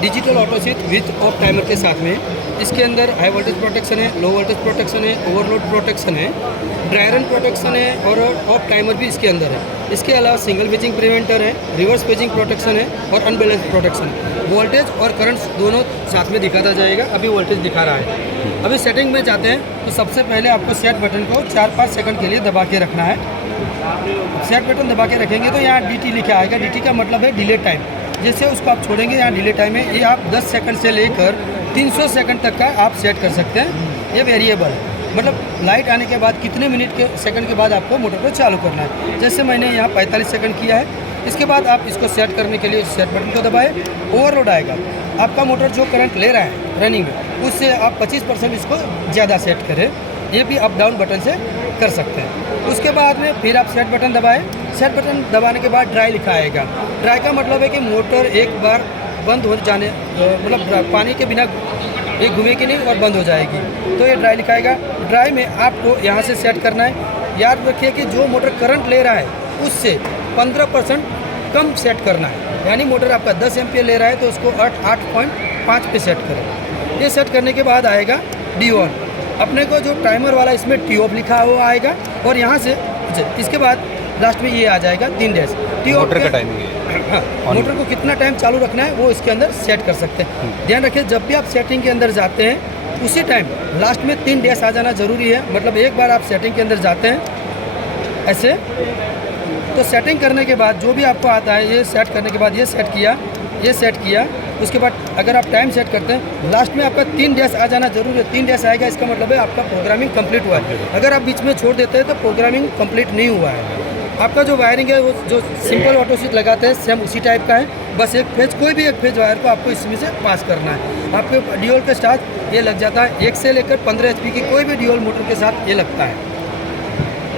Digital auto switch width off timer के साथ में। इसके अंदर हाई वोल्टेज प्रोटेक्शन है, लो वोल्टेज प्रोटेक्शन है, ओवरलोड प्रोटेक्शन है, ड्राई रन प्रोटेक्शन है और ऑफ टाइमर भी इसके अंदर है। इसके अलावा सिंगल पेजिंग प्रिवेंटर है, रिवर्स पेजिंग प्रोटेक्शन है और अनबैलेंस प्रोटेक्शन है। वोल्टेज और करंट दोनों साथ में दिखाता जाएगा। अभी वोल्टेज दिखा रहा है। अभी सेटिंग में जाते हैं तो सबसे पहले आपको सेट बटन को 4-5 सेकंड के लिए दबा के रखना है। सेट बटन दबा के रखेंगे तो यहाँ DT लिखा आएगा। DT का मतलब है डिले टाइम। जैसे उसको आप छोड़ेंगे, यहाँ डिले टाइम है, ये आप 10 सेकंड से लेकर 300 सेकंड तक का आप सेट कर सकते हैं। ये वेरिएबल है, मतलब लाइट आने के बाद कितने मिनट के सेकंड के बाद आपको मोटर को चालू करना है। जैसे मैंने यहाँ 45 सेकंड किया है। इसके बाद आप इसको सेट करने के लिए सेट बटन को दबाएं। ओवरलोड आएगा, आपका मोटर जो करंट ले रहा है रनिंग में, उससे आप 25% इसको ज़्यादा सेट करें। ये भी अप डाउन बटन से कर सकते हैं। उसके बाद में फिर आप सेट बटन दबाएं। सेट बटन दबाने के बाद ड्राई लिखा आएगा। ड्राई का मतलब है कि मोटर एक बार बंद हो जाने, मतलब पानी के बिना ये घूमेगी नहीं और बंद हो जाएगी, तो ये ड्राई लिखा आएगा। ड्राई में आपको यहाँ से सेट करना है। याद रखिए कि जो मोटर करंट ले रहा है उससे 15% कम सेट करना है। यानी मोटर आपका 10 एम्पियर ले रहा है तो उसको 8.5 पे सेट करें। ये सेट करने के बाद आएगा डी ऑन। अपने को जो टाइमर वाला इसमें टी ऑफ लिखा हुआ आएगा और यहाँ से इसके बाद लास्ट में ये आ जाएगा 3 डैश टी ऑफ। मोटर का टाइमिंग है। हाँ, मोटर को कितना टाइम चालू रखना है वो इसके अंदर सेट कर सकते हैं। ध्यान रखिए, जब भी आप सेटिंग के अंदर जाते हैं उसी टाइम लास्ट में 3 डैश आ जाना जरूरी है। मतलब एक बार आप सेटिंग के अंदर जाते हैं ऐसे, तो सेटिंग करने के बाद जो भी आपको आता है, ये सेट करने के बाद ये सेट किया, ये सेट किया, उसके बाद अगर आप टाइम सेट करते हैं लास्ट में आपका 3 डैश आ जाना जरूरी है। 3 डैश आएगा, इसका मतलब है आपका प्रोग्रामिंग कंप्लीट हुआ है। अगर आप बीच में छोड़ देते हैं तो प्रोग्रामिंग कंप्लीट नहीं हुआ है। आपका जो वायरिंग है वो जो सिंपल ऑटो स्विच लगाते हैं सेम उसी टाइप का है। बस एक फेज, कोई भी एक फेज वायर को आपको इसमें से पास करना है। आपके ड्यूल के साथ ये लग जाता है। 1 से लेकर 15 HP की कोई भी ड्यूल मोटर के साथ ये लगता है।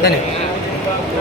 धन्यवाद।